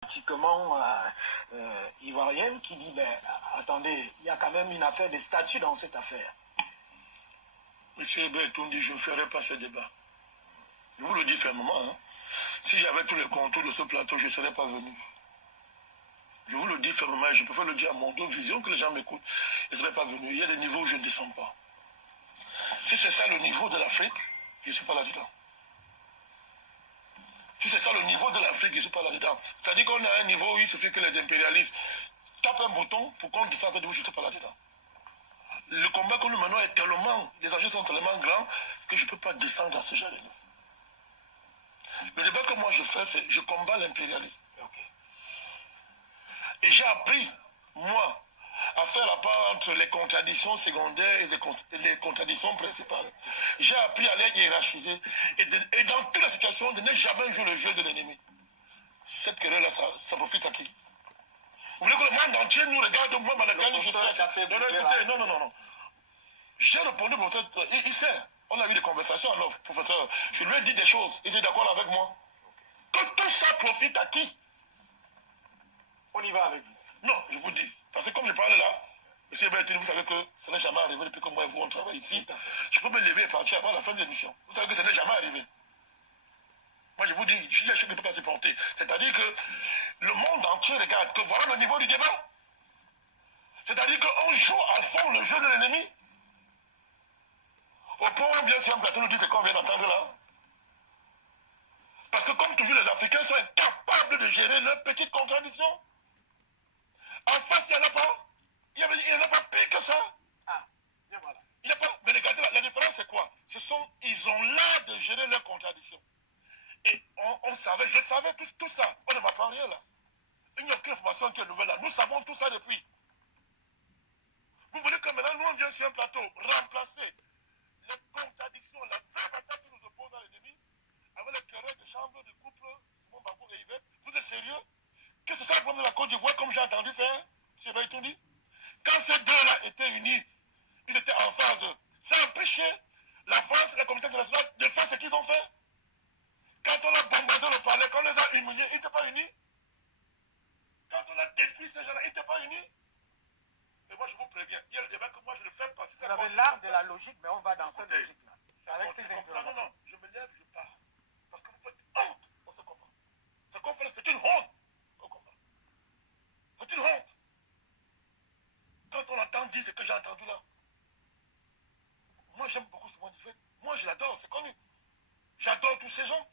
pratiquement ivoirienne qui dit, ben, attendez, il y a quand même une affaire de statut dans cette affaire. Monsieur Ebetondi, je ne ferai pas ce débat. Je vous le dis fermement. Hein. Si j'avais tous les contours de ce plateau, je ne serais pas venu. Je vous le dis fermement et je préfère le dire à mon dos vision que les gens m'écoutent. Je ne serais pas venu. Il y a des niveaux où je ne descends pas. Si c'est ça le niveau de l'Afrique, je ne suis pas là-dedans. Si c'est ça le niveau de l'Afrique, je ne suis pas là-dedans. C'est-à-dire qu'on est à un niveau où il suffit que les impérialistes tapent un bouton pour qu'on descende de où je ne suis pas là-dedans. Le combat que nous menons est tellement, les enjeux sont tellement grands que je ne peux pas descendre à ce genre de niveau. Le débat que moi je fais, c'est je combats l'impérialisme. Okay. Et j'ai appris, moi, à faire la part entre les contradictions secondaires et les contradictions principales. J'ai appris à les hiérarchiser et dans toute la situation, de ne jamais jouer le jeu de l'ennemi. Cette querelle-là, ça profite à qui? Vous voulez que le monde entier nous regarde, moi, Malakani, je sais. Non, écoutez, non. J'ai répondu pour cette... Il sait. On a eu des conversations alors, professeur. Je lui ai dit des choses. Il est d'accord avec moi. Que tout ça profite à qui? On y va avec vous. Non, je vous dis. Parce que comme je parlais là, monsieur Bertini, vous savez que ça n'est jamais arrivé depuis que moi et vous on travaille ici. Je peux me lever et partir avant la fin de l'émission. Vous savez que ça n'est jamais arrivé. Moi je vous dis, je dis des choses qui ne peuvent pas se porter. C'est-à-dire que le monde entier regarde que voilà le niveau du débat. C'est-à-dire qu'on joue à fond le jeu de l'ennemi. Au point où bien sûr un plateau nous dit ce qu'on vient d'entendre là. Parce que comme toujours les Africains sont incapables de gérer leurs petites contradictions. En face, il n'y en a pas. Il n'y en a pas pire que ça. Ah, bien voilà. Il n'y a pas. Mais regardez, la différence c'est quoi? Ils ont l'art de gérer leurs contradictions. Et on savait, je savais tout ça. On ne m'apprend rien là. Il n'y a aucune information qui est nouvelle là. Nous savons tout ça depuis. Vous voulez que maintenant nous on vienne sur un plateau remplacer les contradictions, la vraie bataille qui nous oppose à l'ennemi, avec les querelles de chambre, de couple, Simon Babou et Yvette. Vous êtes sérieux? Que c'est ça le problème de la Côte d'Ivoire comme j'ai entendu faire, M. Baïtoundi? Quand ces deux-là étaient unis, ils étaient en phase. Ça empêchait la France et la communauté internationale de faire ce qu'ils ont fait. Quand on a bombardé le palais, quand on les a humiliés, ils n'étaient pas unis. Quand on a détruit ces gens-là, ils n'étaient pas unis. Et moi, je vous préviens, il y a le débat que moi, je ne fais pas. Si vous avez l'art de la logique, mais on va dans cette logique-là. Avec ces informations. Non, je me lève, je pars. Parce que vous faites honte dans ce combat. Ce qu'on fait, c'est une honte au combat. C'est une honte. Quand on entend dire ce que j'ai entendu là, moi, j'aime beaucoup ce monde. Moi, je l'adore, c'est connu. J'adore tous ces gens.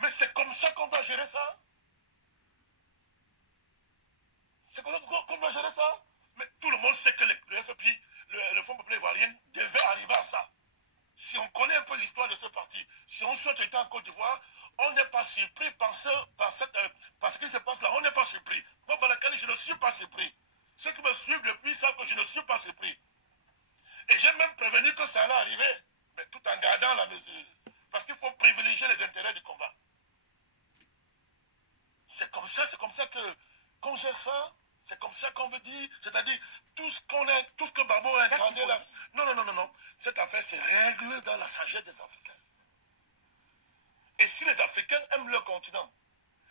Mais c'est comme ça qu'on doit gérer ça. C'est comme ça qu'on doit gérer ça. Mais tout le monde sait que le FPI, le Fonds populaire ivoirien, devait arriver à ça. Si on connaît un peu l'histoire de ce parti, si on souhaite être en Côte d'Ivoire, on n'est pas surpris par ce qui se passe là. On n'est pas surpris. Moi, Balakani, je ne suis pas surpris. Ceux qui me suivent depuis savent que je ne suis pas surpris. Et j'ai même prévenu que ça allait arriver, mais tout en gardant la mesure. Parce qu'il faut privilégier les intérêts du combat. C'est comme ça qu'on gère ça. C'est comme ça qu'on veut dire. C'est-à-dire, tout ce que Babo a incarné là. Non. Cette affaire se règle dans la sagesse des Africains. Et si les Africains aiment leur continent,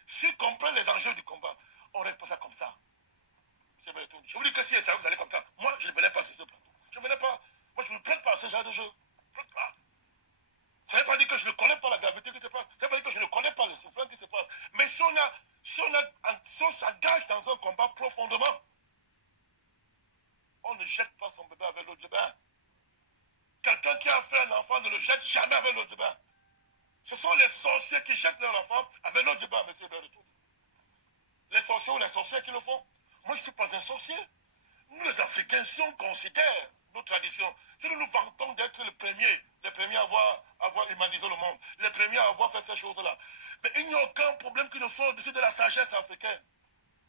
s'ils comprennent les enjeux du combat, on règle pas ça comme ça. Je vous dis que si ça vous allez comme ça, moi je ne venais pas sur ce plateau. Je ne venais pas. Moi je ne me prête pas à ce genre de jeu. Je ne prête pas. Ça ne veut pas dire que je ne connais pas la gravité qui se passe. Ça ne veut pas dire que je ne connais pas les souffrances qui se passent. Mais si on s'engage dans un combat profondément, on ne jette pas son bébé avec l'eau de bain. Quelqu'un qui a fait un enfant ne le jette jamais avec l'eau de bain. Ce sont les sorciers qui jettent leur enfant avec l'eau de bain, monsieur Berretou. Les sorciers ou les sorcières qui le font. Moi, je ne suis pas un sorcier. Nous, les Africains, si on considère nos traditions, si nous nous vantons d'être les premiers à avoir humanisé le monde, les premiers à avoir fait ces choses-là, mais il n'y a aucun problème qui ne soit au-dessus de la sagesse africaine.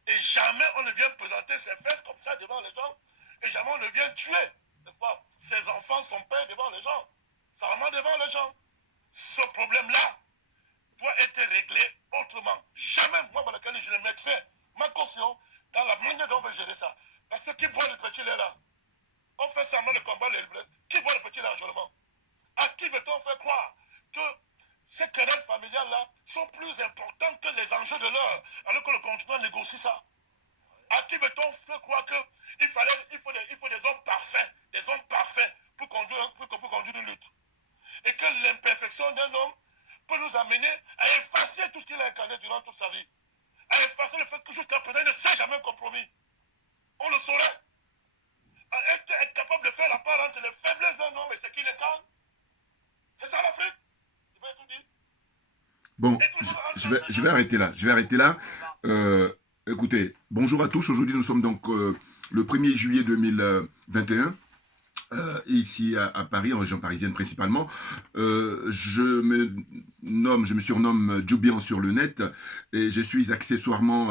Et jamais on ne vient présenter ses fesses comme ça devant les gens, et jamais on ne vient tuer, n'est-ce pas, ses enfants, son père devant les gens, sa maman devant les gens. Ce problème-là doit être réglé autrement. Jamais, moi, Balakani, je ne mettrai ma caution dans la manière dont on veut gérer ça. Parce que qui boit le petit lait là? On fait semblant de combattre les bleus. Qui boit le petit lait actuellement? À qui veut-on faire croire que ces querelles familiales là sont plus importantes que les enjeux de l'heure, alors que le continent négocie ça? À qui veut-on faire croire qu'il faut des hommes parfaits pour conduire une lutte? Et que l'imperfection d'un homme peut nous amener à effacer tout ce qu'il a incarné durant toute sa vie. À effacer le fait que jusqu'à présent, il ne s'est jamais compromis. On le saurait. Être capable de faire la part entre les faiblesses d'un homme et ce qu'il incarne. C'est ça l'Afrique. Je vais tout dire. Bon, je vais arrêter là. Je vais arrêter là. Écoutez, bonjour à tous. Aujourd'hui, nous sommes donc le 1er juillet 2021. Ici à Paris, en région parisienne principalement. Je me surnomme Djoubian sur le net et je suis accessoirement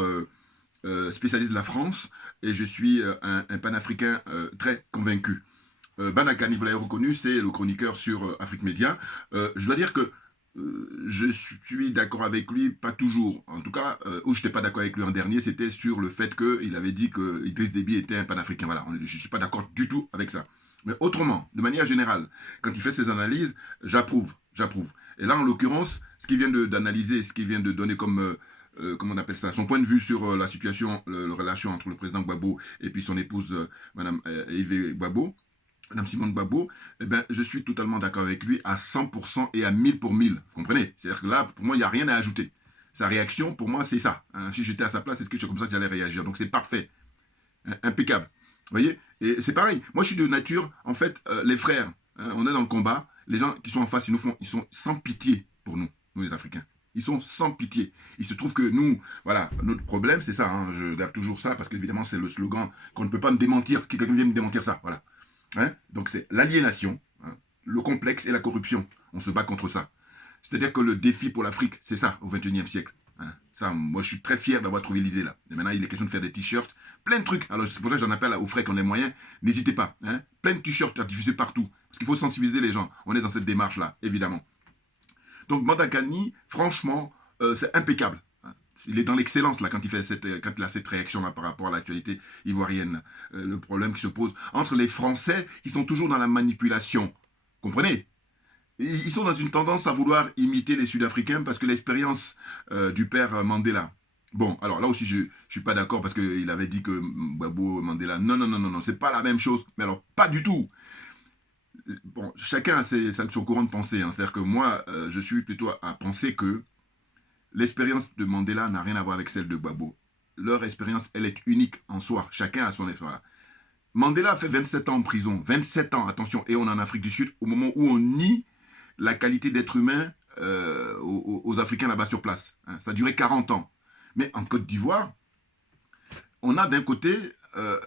spécialiste de la France et je suis un panafricain très convaincu. Banakani, vous l'avez reconnu, c'est le chroniqueur sur Afrique Média. Je dois dire que je suis d'accord avec lui, pas toujours. En tout cas, où je n'étais pas d'accord avec lui en dernier, c'était sur le fait qu'il avait dit que Idriss Déby était un panafricain. Voilà, je ne suis pas d'accord du tout avec ça. Mais autrement, de manière générale, quand il fait ses analyses, j'approuve. Et là, en l'occurrence, ce qu'il vient d'analyser, ce qu'il vient de donner comme, comment on appelle ça, son point de vue sur la situation, la relation entre le président Gbagbo et puis son épouse, Madame Yves Gbagbo, Madame Simone Gbagbo, eh ben, je suis totalement d'accord avec lui à 100% et à 1000 pour 1000. Vous comprenez? C'est-à-dire que là, pour moi, il n'y a rien à ajouter. Sa réaction, pour moi, c'est ça. Hein. Si j'étais à sa place, c'est comme ça que j'allais réagir. Donc c'est parfait. Impeccable. Vous voyez? Et c'est pareil. Moi, je suis de nature, en fait, les frères, hein, on est dans le combat. Les gens qui sont en face, ils sont sans pitié pour nous les Africains. Ils sont sans pitié. Il se trouve que nous, voilà, notre problème, c'est ça. Hein, je garde toujours ça parce qu'évidemment, c'est le slogan qu'on ne peut pas me démentir. Que quelqu'un vienne me démentir ça. Voilà. Hein? Donc, c'est l'aliénation, hein, le complexe et la corruption. On se bat contre ça. C'est-à-dire que le défi pour l'Afrique, c'est ça, au XXIe siècle. Hein? Ça, moi, je suis très fier d'avoir trouvé l'idée là. Et maintenant, il est question de faire des t-shirts, plein de trucs. Alors, c'est pour ça que j'en appelle aux frères qui ont les moyens. N'hésitez pas. Hein? Plein de t-shirts à diffuser partout. Parce qu'il faut sensibiliser les gens. On est dans cette démarche-là, évidemment. Donc, Banakani, franchement, c'est impeccable. Il est dans l'excellence là quand il a cette réaction-là par rapport à l'actualité ivoirienne. Le problème qui se pose entre les Français qui sont toujours dans la manipulation. Comprenez? Ils sont dans une tendance à vouloir imiter les Sud-Africains parce que l'expérience du père Mandela. Bon, alors là aussi, je ne suis pas d'accord parce qu'il avait dit que Gbagbo, Mandela... Non, c'est pas la même chose. Mais alors, pas du tout. Bon, chacun a son courant de pensée. Hein. C'est-à-dire que moi, je suis plutôt à penser que l'expérience de Mandela n'a rien à voir avec celle de Gbagbo. Leur expérience, elle est unique en soi. Chacun a son expérience. Mandela a fait 27 ans en prison. 27 ans, attention. Et on est en Afrique du Sud, au moment où on nie la qualité d'être humain aux Africains là-bas sur place. Hein. Ça a duré 40 ans. Mais en Côte d'Ivoire, on a d'un côté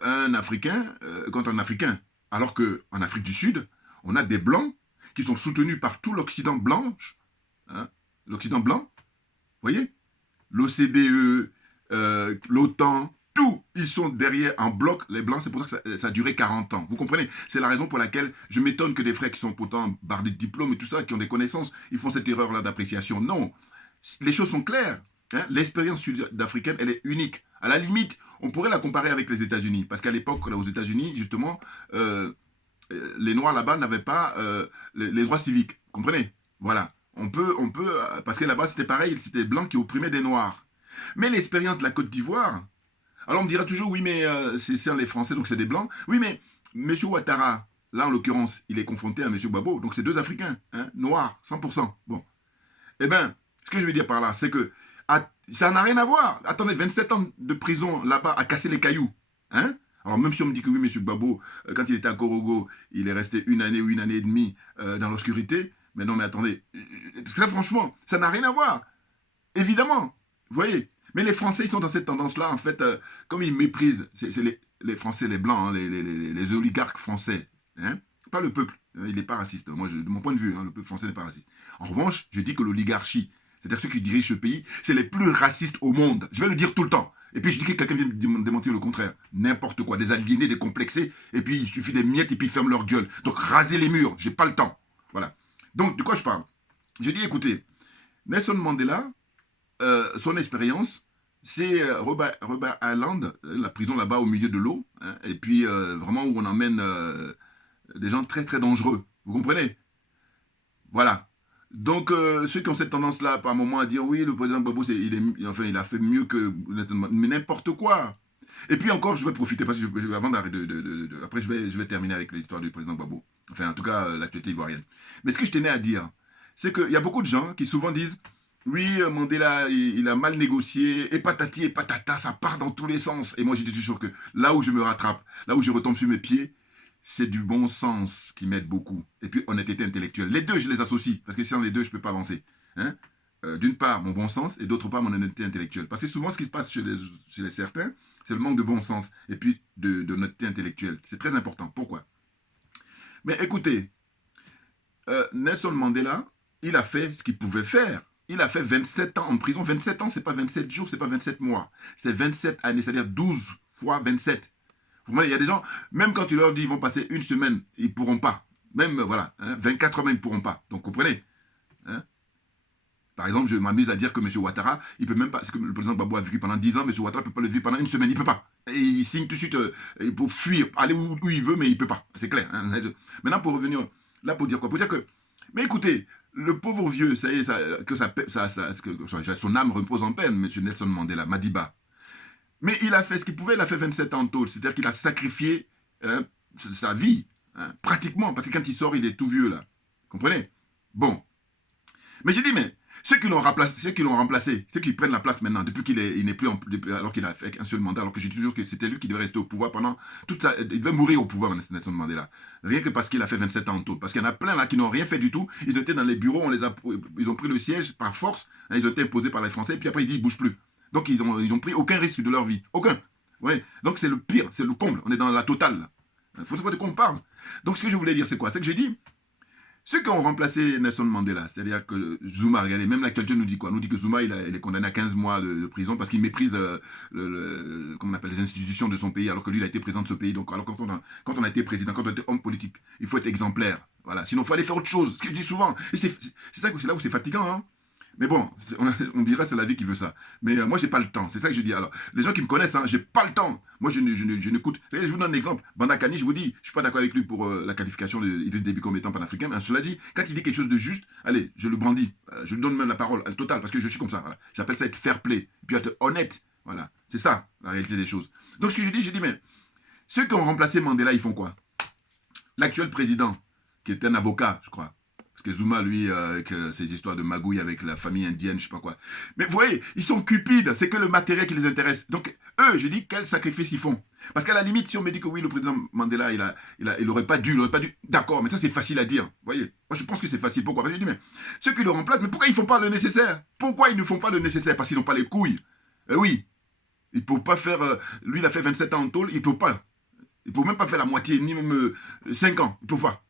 un Africain contre un Africain. Alors qu'en Afrique du Sud, on a des Blancs qui sont soutenus par tout l'Occident blanche. Hein, l'Occident blanc, vous voyez, l'OCDE, l'OTAN, tout, ils sont derrière en bloc, les Blancs, c'est pour ça que ça a duré 40 ans. Vous comprenez? C'est la raison pour laquelle je m'étonne que des frères qui sont pourtant bardés de diplômes et tout ça, qui ont des connaissances, ils font cette erreur-là d'appréciation. Non, les choses sont claires. Hein? L'expérience sud-africaine, elle est unique. À la limite, on pourrait la comparer avec les États-Unis, parce qu'à l'époque, aux États-Unis, justement, les Noirs là-bas n'avaient pas les droits civiques. Vous comprenez? Voilà. On peut, parce que là-bas, c'était pareil, c'était les Blancs qui opprimaient des Noirs. Mais l'expérience de la Côte d'Ivoire, alors on me dira toujours, oui, mais c'est les Français, donc c'est des Blancs. Oui, mais M. Ouattara, là en l'occurrence, il est confronté à M. Gbagbo, donc c'est deux Africains, hein, noirs, 100%. Bon. Eh bien, ce que je veux dire par là, c'est que ça n'a rien à voir. Attendez, 27 ans de prison là-bas à casser les cailloux. Hein? Alors même si on me dit que oui, M. Gbagbo, quand il était à Korogo, il est resté une année ou une année et demie dans l'obscurité. Mais non, mais attendez, très franchement, ça n'a rien à voir. Évidemment, vous voyez. Mais les Français, ils sont dans cette tendance-là, en fait, comme ils méprisent, c'est les Français, les Blancs, hein, les oligarques français. Hein? Pas le peuple, il n'est pas raciste. Moi, de mon point de vue, hein, le peuple français n'est pas raciste. En revanche, je dis que l'oligarchie, c'est-à-dire ceux qui dirigent ce pays, c'est les plus racistes au monde. Je vais le dire tout le temps. Et puis je dis que quelqu'un vient me démentir le contraire. N'importe quoi, des aliénés, des complexés, et puis il suffit des miettes et puis ils ferment leur gueule. Donc rasez les murs, j'ai pas le temps. Voilà. Donc de quoi je parle? Je dis, écoutez, Nelson Mandela, son expérience, c'est Robert Island, la prison là-bas au milieu de l'eau, hein, et puis vraiment où on emmène des gens très très dangereux. Vous comprenez? Voilà. Donc, ceux qui ont cette tendance-là, par moment, à dire, oui, le président Gbagbo, il a fait mieux que Nelson Mandela, mais n'importe quoi. Et puis encore, je vais profiter, parce que avant d'arrêter après, je vais terminer avec l'histoire du président Gbagbo. Enfin, en tout cas, l'actualité ivoirienne. Mais ce que je tenais à dire, c'est qu'il y a beaucoup de gens qui souvent disent, oui, Mandela, il a mal négocié, et patati et patata, ça part dans tous les sens. Et moi, j'étais sûr que là où je me rattrape, là où je retombe sur mes pieds, c'est du bon sens qui m'aide beaucoup. Et puis, honnêteté intellectuelle. Les deux, je les associe, parce que sans les deux, je ne peux pas avancer. Hein? D'une part, mon bon sens, et d'autre part, mon honnêteté intellectuelle. Parce que souvent, ce qui se passe chez les certains, c'est le manque de bon sens, et puis d'honnêteté intellectuelle. C'est très important. Pourquoi? Mais écoutez, Nelson Mandela, il a fait ce qu'il pouvait faire. Il a fait 27 ans en prison. 27 ans, ce n'est pas 27 jours, ce n'est pas 27 mois. C'est 27 années, c'est-à-dire 12 fois 27. Il y a des gens, même quand tu leur dis qu'ils vont passer une semaine, ils ne pourront pas. Même, voilà, 24 heures, ils ne pourront pas. Donc, comprenez. Hein? Par exemple, je m'amuse à dire que M. Ouattara, il peut même pas, parce que le président Gbagbo a vécu pendant 10 ans, M. Ouattara ne peut pas le vivre pendant une semaine, il ne peut pas. Et il signe tout de suite pour fuir, aller où il veut, mais il ne peut pas. C'est clair. Hein? Maintenant, pour revenir là, pour dire quoi? Pour dire que, mais écoutez, le pauvre vieux, ça y est, que son âme repose en peine, M. Nelson Mandela, Madiba. Mais il a fait ce qu'il pouvait, il a fait 27 ans tôt, c'est-à-dire qu'il a sacrifié sa vie, hein, pratiquement, parce que quand il sort, il est tout vieux, là. Comprenez? Bon. Mais j'ai dit, mais ceux qui l'ont remplacé, ceux qui prennent la place maintenant, depuis il n'est plus, alors qu'il a fait un seul mandat, alors que j'ai toujours que c'était lui qui devait rester au pouvoir pendant toute sa... Il devait mourir au pouvoir, Nelson Mandela. Rien que parce qu'il a fait 27 ans tôt. Parce qu'il y en a plein là qui n'ont rien fait du tout. Ils étaient dans les bureaux, ils ont pris le siège par force, hein, ils ont été imposés par les Français, puis après ils disent, ils ne bougent plus. Donc ils ont pris aucun risque de leur vie. Aucun. Ouais. Donc c'est le pire, c'est le comble. On est dans la totale. Il faut savoir de quoi on parle. Donc ce que je voulais dire, c'est quoi? C'est que j'ai dit, ceux qui ont remplacé Nelson Mandela, c'est-à-dire que Zuma, regardez, même l'actualité nous dit quoi? Nous dit que Zuma, il est condamné à 15 mois de prison parce qu'il méprise comment on appelle, les institutions de son pays, alors que lui, il a été président de ce pays. Donc, alors quand on a été président, quand on a été homme politique, il faut être exemplaire. Voilà. Sinon, il faut aller faire autre chose. Ce que je dis souvent. Et c'est là où c'est fatigant, hein. Mais bon, on dirait que c'est la vie qui veut ça. Mais moi, j'ai pas le temps. C'est ça que je dis. Alors, les gens qui me connaissent, hein, j'ai pas le temps. Moi, je n'écoute. Je vous donne un exemple. Bandakani, je vous dis, je suis pas d'accord avec lui pour la qualification d'Idriss Déby comme étant panafricain. Mais cela dit, quand il dit quelque chose de juste, allez, je le brandis. Je lui donne même la parole totale parce que je suis comme ça. Voilà. J'appelle ça être fair play. Puis être honnête. Voilà. C'est ça, la réalité des choses. Donc, ce que je dis, j'ai dit, mais ceux qui ont remplacé Mandela, ils font quoi? L'actuel président, qui est un avocat, je crois. Que Zuma, lui, avec ses histoires de magouille avec la famille indienne, je sais pas quoi. Mais vous voyez, ils sont cupides, c'est que le matériel qui les intéresse. Donc, eux, je dis, quel sacrifice ils font? Parce qu'à la limite, si on me dit que oui, le président Mandela, il aurait pas dû, d'accord, mais ça c'est facile à dire. Vous voyez, moi je pense que c'est facile. Pourquoi? Parce que je dis, mais ceux qui le remplacent, mais pourquoi ils font pas le nécessaire? Pourquoi ils ne font pas le nécessaire? Parce qu'ils n'ont pas les couilles. Oui, ils ne peuvent pas faire, lui il a fait 27 ans en tôle, il ne peut pas. Il ne peut même pas faire la moitié, ni même 5 ans, il ne peut pas.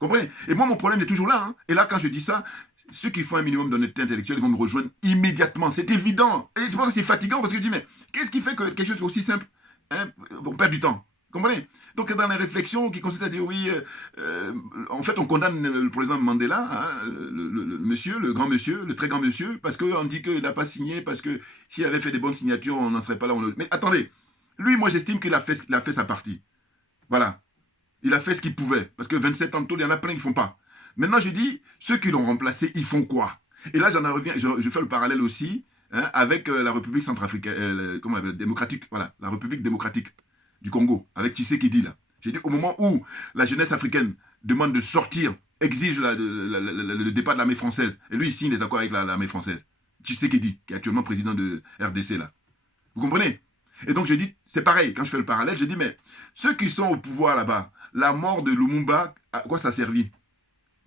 Comprenez? Et moi, mon problème est toujours là. Hein. Et là, quand je dis ça, ceux qui font un minimum d'honnêteté intellectuelle, ils vont me rejoindre immédiatement. C'est évident. Et c'est pour ça que c'est fatigant, parce que je dis, mais qu'est-ce qui fait que quelque chose aussi simple, hein, on perd du temps? Comprenez? Donc, dans les réflexions qui consistent à dire, oui, en fait, on condamne le président Mandela, hein, le monsieur, le grand monsieur, le très grand monsieur, parce qu'on dit qu'il n'a pas signé, parce que s'il avait fait des bonnes signatures, on n'en serait pas là. Mais attendez, lui, moi, j'estime qu'il a fait sa partie. Voilà. Il a fait ce qu'il pouvait. Parce que 27 ans de tôle, il y en a plein qui ne font pas. Maintenant, je dis, ceux qui l'ont remplacé, ils font quoi? Et là, j'en reviens, je fais le parallèle aussi hein, avec la République centrafricaine, comment on appelle, démocratique, voilà, la République démocratique du Congo, avec Tshisekedi là. J'ai dit, au moment où la jeunesse africaine demande de sortir, exige le départ de l'armée française, et lui, il signe les accords avec l'armée française. Tshisekedi, qui est actuellement président de RDC là. Vous comprenez? Et donc, je dis, c'est pareil, quand je fais le parallèle, je dis, mais ceux qui sont au pouvoir là-bas, la mort de Lumumba, à quoi ça a servi?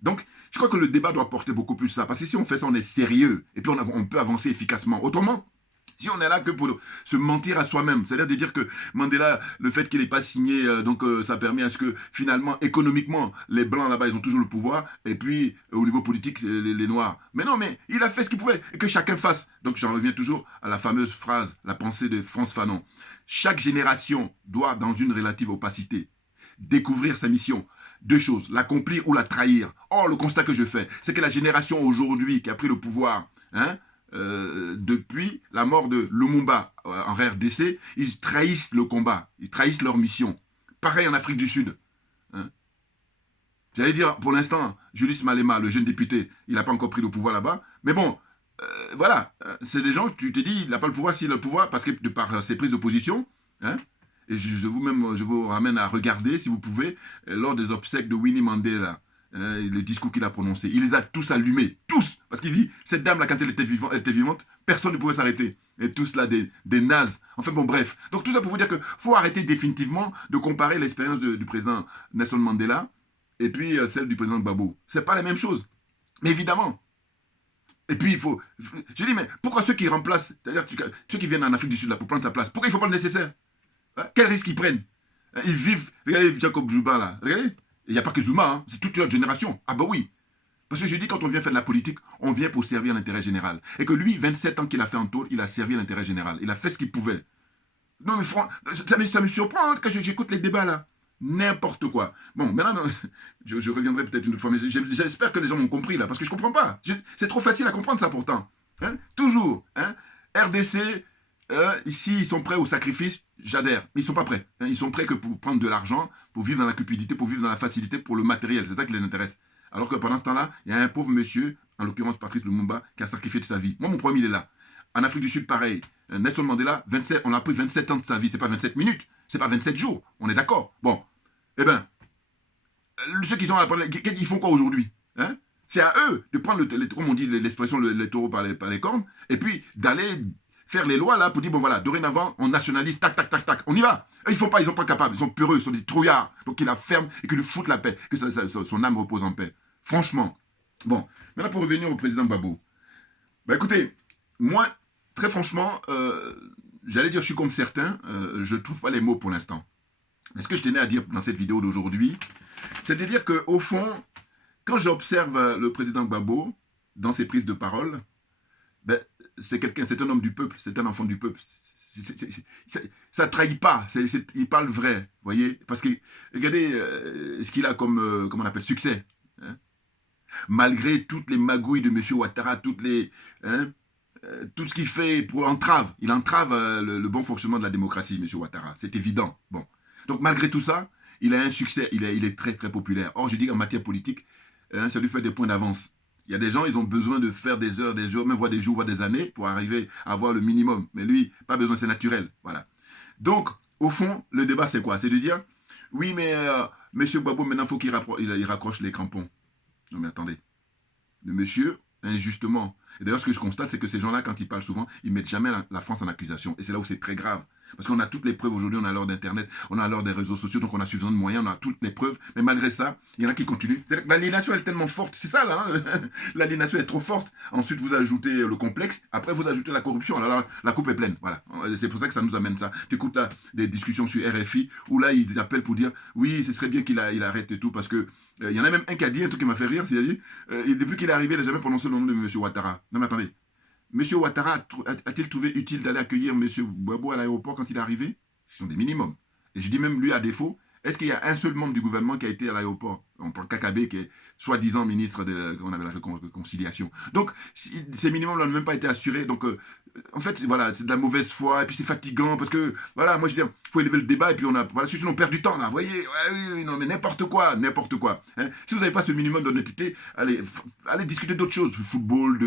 Donc, je crois que le débat doit porter beaucoup plus ça. Parce que si on fait ça, on est sérieux. Et puis, on peut avancer efficacement. Autrement, si on est là que pour se mentir à soi-même, c'est-à-dire de dire que Mandela, le fait qu'il n'ait pas signé, ça permet à ce que, finalement, économiquement, les Blancs là-bas, ils ont toujours le pouvoir. Et puis, au niveau politique, les Noirs. Mais non, mais il a fait ce qu'il pouvait. Et que chacun fasse. Donc, j'en reviens toujours à la fameuse phrase, la pensée de Frantz Fanon. Chaque génération doit, dans une relative opacité, découvrir sa mission. Deux choses, l'accomplir ou la trahir. Or, le constat que je fais, c'est que la génération aujourd'hui qui a pris le pouvoir, hein, depuis la mort de Lumumba en RDC, ils trahissent le combat, ils trahissent leur mission. Pareil en Afrique du Sud. Hein. J'allais dire, pour l'instant, Julius Malema, le jeune député, il n'a pas encore pris le pouvoir là-bas. Mais bon, voilà, c'est des gens, tu te dis, il n'a pas le pouvoir s'il a le pouvoir, parce que de par ses prises de position, hein, et je vous ramène à regarder, si vous pouvez, lors des obsèques de Winnie Mandela, le discours qu'il a prononcé. Il les a tous allumés, tous, parce qu'il dit, cette dame-là, quand elle était vivante, personne ne pouvait s'arrêter. Et tous là, des nazes. Enfin bon, bref. Donc tout ça pour vous dire qu'il faut arrêter définitivement de comparer l'expérience du président Nelson Mandela et puis celle du président Gbagbo. C'est pas la même chose. Mais évidemment. Et puis il faut... Je dis, mais pourquoi ceux qui remplacent, c'est-à-dire ceux qui viennent en Afrique du Sud là, pour prendre sa place, pourquoi il ne faut pas le nécessaire, hein? Quel risque ils prennent? Ils vivent... Regardez Jacob Zuma là. Regardez. Il n'y a pas que Zuma, hein. C'est toute notre génération. Ah bah oui. Parce que je dis, quand on vient faire de la politique, on vient pour servir l'intérêt général. Et que lui, 27 ans qu'il a fait en taule, il a servi l'intérêt général. Il a fait ce qu'il pouvait. Non mais ça me surprend hein, quand j'écoute les débats là. N'importe quoi. Bon, maintenant, je reviendrai peut-être une autre fois, mais j'espère que les gens m'ont compris là, parce que je ne comprends pas. C'est trop facile à comprendre ça pourtant. Hein? Toujours. Hein? RDC, ici, ils sont prêts au sacrifice, j'adhère. Mais ils ne sont pas prêts. Hein? Ils sont prêts que pour prendre de l'argent, pour vivre dans la cupidité, pour vivre dans la facilité, pour le matériel. C'est ça qui les intéresse. Alors que pendant ce temps-là, il y a un pauvre monsieur, en l'occurrence Patrice Lumumba, qui a sacrifié de sa vie. Moi, mon premier, il est là. En Afrique du Sud, pareil. Nelson Mandela, 27, on a pris 27 ans de sa vie. C'est pas 27 minutes, c'est pas 27 jours. On est d'accord. Bon. Eh bien, ceux qui sont à la parole, ils font quoi aujourd'hui, hein? C'est à eux de prendre, comme on dit l'expression, les taureaux par les cornes, et puis d'aller faire les lois là pour dire, bon voilà, dorénavant, on nationalise, tac, tac, tac, tac, on y va. Ils font pas, ils sont pas capables, ils sont peureux, ils sont des trouillards. Donc ils la ferment et qu'ils lui foutent la paix, que son âme repose en paix. Franchement. Bon, maintenant pour revenir au président Gbagbo. Bah écoutez, moi, très franchement, j'allais dire, je suis comme certains, je ne trouve pas les mots pour l'instant. Mais ce que je tenais à dire dans cette vidéo d'aujourd'hui, c'est de dire qu'au fond, quand j'observe le président Gbagbo dans ses prises de parole, ben, c'est un homme du peuple, c'est un enfant du peuple. Ça ne trahit pas, il parle vrai, vous voyez. Parce que, regardez ce qu'il a comme, comment on appelle, succès. Hein? Malgré toutes les magouilles de M. Ouattara, tout ce qu'il fait pour entrave, il entrave le bon fonctionnement de la démocratie, M. Ouattara, c'est évident. Bon. Donc malgré tout ça, il a un succès, il est très très populaire. Or, je dis qu'en matière politique, ça lui fait des points d'avance. Il y a des gens, ils ont besoin de faire des heures, même voire des jours, voire des années pour arriver à avoir le minimum. Mais lui, pas besoin, c'est naturel. Voilà. Donc, au fond, le débat, c'est quoi? C'est de dire, oui, mais M. Gbagbo, maintenant, il faut qu'il raccroche les crampons. Non, mais attendez. Le monsieur, injustement. Et d'ailleurs, ce que je constate, c'est que ces gens-là, quand ils parlent souvent, ils ne mettent jamais la France en accusation. Et c'est là où c'est très grave. Parce qu'on a toutes les preuves aujourd'hui, on a l'heure d'Internet, on a l'heure des réseaux sociaux, donc on a suffisamment de moyens, on a toutes les preuves. Mais malgré ça, il y en a qui continuent. L'aliénation est tellement forte, c'est ça là. Hein. L'aliénation est trop forte. Ensuite, vous ajoutez le complexe. Après, vous ajoutez la corruption. Alors là, la coupe est pleine. Voilà. C'est pour ça que ça nous amène ça. Tu écoutes là des discussions sur RFI où là, ils appellent pour dire oui, ce serait bien qu'il arrête et tout parce que il y en a même un qui a dit un truc qui m'a fait rire. Il a dit depuis qu'il est arrivé, il n'a jamais prononcé le nom de M. Ouattara. Non, mais attendez. M. Ouattara a-t-il trouvé utile d'aller accueillir M. Gbagbo à l'aéroport quand il est arrivé? Ce sont des minimums. Et je dis même lui à défaut, est-ce qu'il y a un seul membre du gouvernement qui a été à l'aéroport? On parle Kakabe, qui est soi-disant ministre de la réconciliation. Donc, ces minimums n'ont même pas été assurés. Donc, en fait, voilà, c'est de la mauvaise foi, et puis c'est fatigant, parce que, voilà, moi je dis, il faut élever le débat, et puis sinon on perd du temps, là, vous voyez, ouais, oui, non, mais n'importe quoi. Hein. Si vous n'avez pas ce minimum d'honnêteté, allez discuter d'autres choses, du football,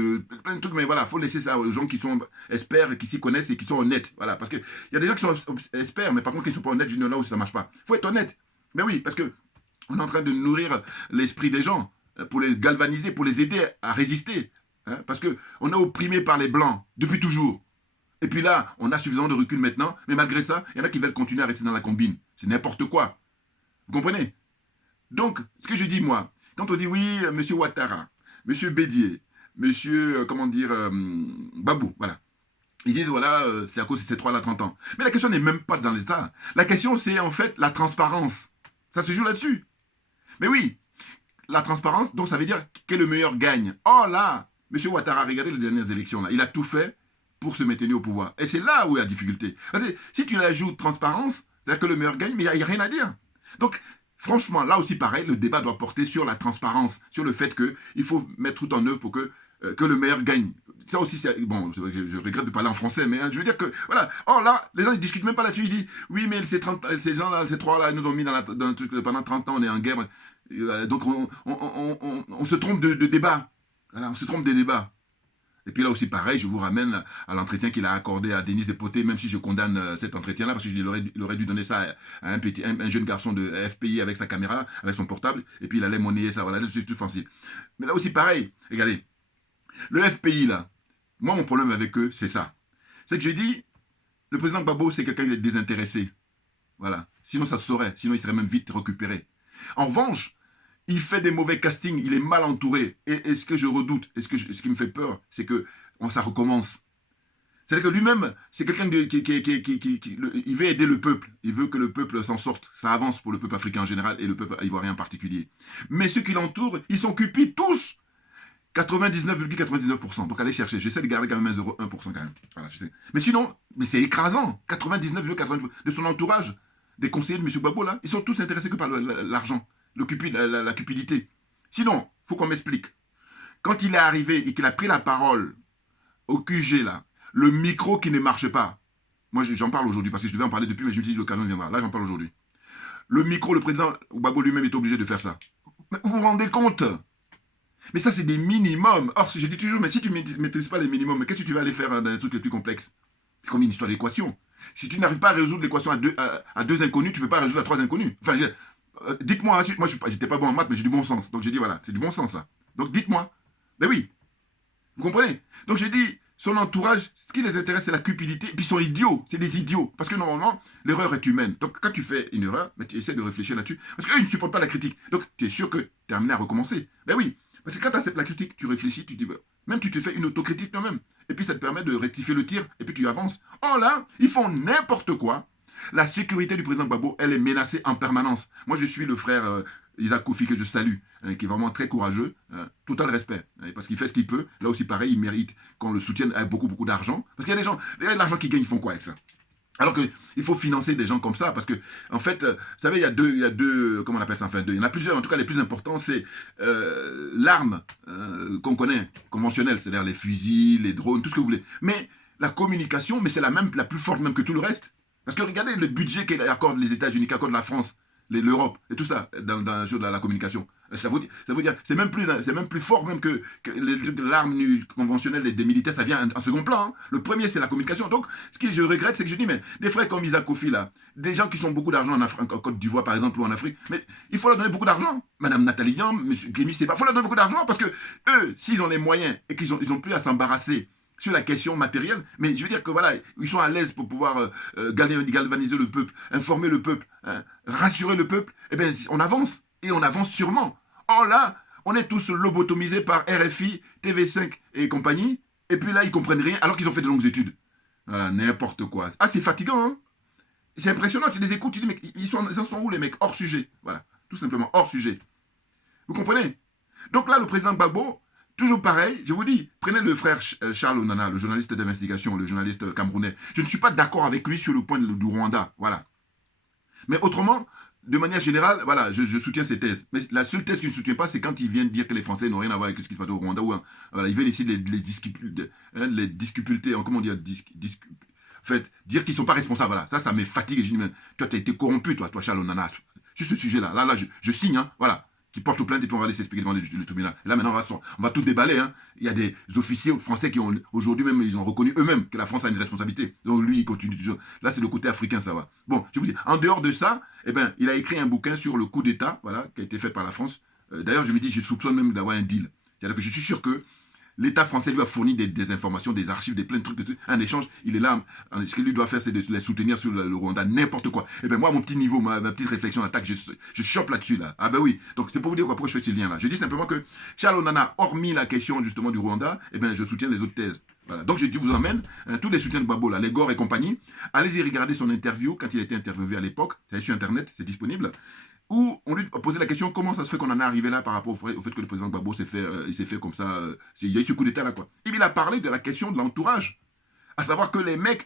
plein de trucs, mais voilà, il faut laisser ça aux gens qui sont experts, qui s'y connaissent et qui sont honnêtes, voilà, parce qu'il y a des gens qui sont experts, mais par contre qui ne sont pas honnêtes, je dis non, là où ça ne marche pas. Il faut être honnête, mais oui, parce que on est en train de nourrir l'esprit des gens, pour les galvaniser, pour les aider à résister. Hein, parce qu'on est opprimé par les Blancs depuis toujours. Et puis là, on a suffisamment de recul maintenant, mais malgré ça, il y en a qui veulent continuer à rester dans la combine. C'est n'importe quoi. Vous comprenez? Donc, ce que je dis, moi, quand on dit oui, M. Ouattara, M. Bédier, M. Babou, voilà. Ils disent, voilà, c'est à cause de ces trois-là 30 ans. Mais la question n'est même pas dans ça. La question, c'est en fait la transparence. Ça se joue là-dessus. Mais oui, la transparence, donc ça veut dire que le meilleur gagne. Oh là, M. Ouattara, regardez les dernières élections, là, il a tout fait pour se maintenir au pouvoir. Et c'est là où il y a la difficulté. Parce que si tu l'ajoutes transparence, c'est-à-dire que le meilleur gagne, mais il n'y a rien à dire. Donc, franchement, là aussi, pareil, le débat doit porter sur la transparence, sur le fait qu'il faut mettre tout en œuvre pour que le meilleur gagne. Ça aussi, c'est... Bon, je regrette de parler en français, mais hein, je veux dire que, voilà. Oh là, les gens, ils ne discutent même pas là-dessus. Ils disent, oui, mais ces gens-là, ces trois-là, ils nous ont mis dans un truc pendant 30 ans, on est en guerre. Donc, on se trompe de débat. Voilà, on se trompe des débats. Et puis là aussi, pareil, je vous ramène à l'entretien qu'il a accordé à Denise Depoté, même si je condamne cet entretien-là, parce qu'il aurait dû donner ça à un jeune garçon de FPI avec sa caméra, avec son portable, et puis il allait monnayer ça. Voilà, c'est tout facile. Mais là aussi, pareil, regardez, le FPI, là, moi, mon problème avec eux, c'est ça. C'est que je dis, le président Gbagbo, c'est quelqu'un qui est désintéressé. Voilà. Sinon, ça se saurait. Sinon, il serait même vite récupéré. En revanche, il fait des mauvais castings, il est mal entouré. Et ce que je redoute, ce qui me fait peur, c'est que ça recommence. C'est-à-dire que lui-même, c'est quelqu'un il veut aider le peuple. Il veut que le peuple s'en sorte. Ça avance pour le peuple africain en général et le peuple ivoirien en particulier. Mais ceux qui l'entourent, ils sont cupides tous. 99,99%. Donc allez chercher. J'essaie de garder quand même 0,1% quand même. Voilà, je sais. Mais sinon, c'est écrasant. 99,99% de son entourage, des conseillers de M. Gbagbo, là, ils sont tous intéressés que par l'argent, la cupidité. Sinon, il faut qu'on m'explique. Quand il est arrivé et qu'il a pris la parole au QG, là, le micro qui ne marche pas. Moi, j'en parle aujourd'hui parce que je devais en parler depuis, mais je me suis dit l'occasion viendra. Là, j'en parle aujourd'hui. Le micro, le président Gbagbo lui-même est obligé de faire ça. Mais vous vous rendez compte? Mais ça, c'est des minimums. Or, je dis toujours, mais si tu ne maîtrises pas les minimums, qu'est-ce que tu vas aller faire dans les trucs les plus complexes? C'est comme une histoire d'équation. Si tu n'arrives pas à résoudre l'équation à deux inconnus, tu ne peux pas résoudre à 3 inconnus. Enfin, dites-moi, hein, moi, je n'étais pas bon en maths, mais j'ai du bon sens. Donc, j'ai dit, voilà, c'est du bon sens, ça. Donc, dites-moi. Mais oui. Vous comprenez? Donc, j'ai dit, son entourage, ce qui les intéresse, c'est la cupidité. Et puis, ils sont idiots. C'est des idiots. Parce que, normalement, l'erreur est humaine. Donc, quand tu fais une erreur, tu essaies de réfléchir là-dessus. Parce qu'eux, ils ne supportent pas la critique. Donc, tu es sûr que tu es amené à recommencer. Mais oui. Parce que quand tu acceptes la critique, tu réfléchis, tu dis, même tu te fais une autocritique toi-même. Et puis ça te permet de rectifier le tir, et puis tu avances. Oh là, ils font n'importe quoi. La sécurité du président Gbagbo, elle est menacée en permanence. Moi, je suis le frère Isaac Kofi, que je salue, qui est vraiment très courageux, total respect, parce qu'il fait ce qu'il peut. Là aussi, pareil, il mérite qu'on le soutienne avec beaucoup, beaucoup d'argent. Parce qu'il y a des gens, l'argent qu'ils gagnent, ils font quoi avec ça? Alors qu'il faut financer des gens comme ça, parce que, en fait, vous savez, il y a deux, comment on appelle ça, enfin deux, il y en a plusieurs, en tout cas les plus importants, c'est l'arme qu'on connaît, conventionnelle, c'est-à-dire les fusils, les drones, tout ce que vous voulez. Mais la communication, mais c'est la plus forte même que tout le reste. Parce que regardez le budget qu'accordent les États-Unis, qu'accorde la France, l'Europe, et tout ça, dans la communication. Ça veut dire, c'est même plus fort même que l'arme conventionnelle des militaires, ça vient en second plan. Hein. Le premier, c'est la communication. Donc, ce que je regrette, c'est que je dis, mais des frères comme Isaac Kofi, là, des gens qui ont beaucoup d'argent en Côte d'Ivoire, par exemple, ou en Afrique, mais il faut leur donner beaucoup d'argent. Madame Nathalie Yam, M. Kémy Seba, il faut leur donner beaucoup d'argent parce que eux, s'ils ont les moyens et qu'ils n'ont plus à s'embarrasser sur la question matérielle, mais je veux dire que voilà, ils sont à l'aise pour pouvoir galvaniser le peuple, informer le peuple, hein, rassurer le peuple, eh bien, on avance, et on avance sûrement. Or là, on est tous lobotomisés par RFI, TV5 et compagnie, et puis là, ils comprennent rien, alors qu'ils ont fait de longues études. Voilà, n'importe quoi. Ah, c'est fatigant, hein? C'est impressionnant, tu les écoutes, tu dis, mais ils en sont où les mecs? Hors sujet. Voilà, tout simplement, hors sujet. Vous comprenez? Donc là, le président Gbagbo, toujours pareil, je vous dis, prenez le frère Charles Onana, le journaliste d'investigation, le journaliste camerounais. Je ne suis pas d'accord avec lui sur le point du Rwanda, voilà. Mais autrement, de manière générale, voilà, je soutiens ses thèses. Mais la seule thèse que je ne soutiens pas, c'est quand il vient de dire que les Français n'ont rien à voir avec ce qui se passe au Rwanda. Ou, voilà, il veut essayer de les discuter, comment dire, en fait, dire qu'ils ne sont pas responsables. Voilà, ça me fatigue. Et je dis, mais toi, tu as été corrompu, toi Charles Onana, sur ce sujet-là. Là, je signe, hein, voilà. Qui portent plainte et puis on va aller s'expliquer devant le tribunal. Et là, maintenant, on va tout déballer. Hein. Il y a des officiers français qui ont, aujourd'hui même, ils ont reconnu eux-mêmes que la France a une responsabilité. Donc lui, il continue toujours. Là, c'est le côté africain, ça va. Bon, je vous dis, en dehors de ça, eh ben, il a écrit un bouquin sur le coup d'État, voilà, qui a été fait par la France. D'ailleurs, je me dis, je soupçonne même d'avoir un deal. C'est-à-dire que je suis sûr que l'État français lui a fourni des informations, des archives, plein de trucs, un échange. Il est là, ce qu'il lui doit faire, c'est de les soutenir sur le Rwanda, n'importe quoi. Et bien moi, mon petit niveau, ma petite réflexion d'attaque, je chope là-dessus, là. Ah ben oui. Donc c'est pour vous dire pourquoi je fais ce lien-là. Je dis simplement que Charles Onana, hormis la question justement du Rwanda, eh ben je soutiens les autres thèses. Voilà. Donc je vous emmène, tous les soutiens de Gbagbo, là, les Gore et compagnie, allez-y regarder son interview, quand il a été interviewé à l'époque, c'est sur Internet, c'est disponible, où on lui a posé la question comment ça se fait qu'on en est arrivé là par rapport au fait que le président Gbagbo s'est fait comme ça, il y a eu ce coup d'état là quoi. Et il a parlé de la question de l'entourage, à savoir que les mecs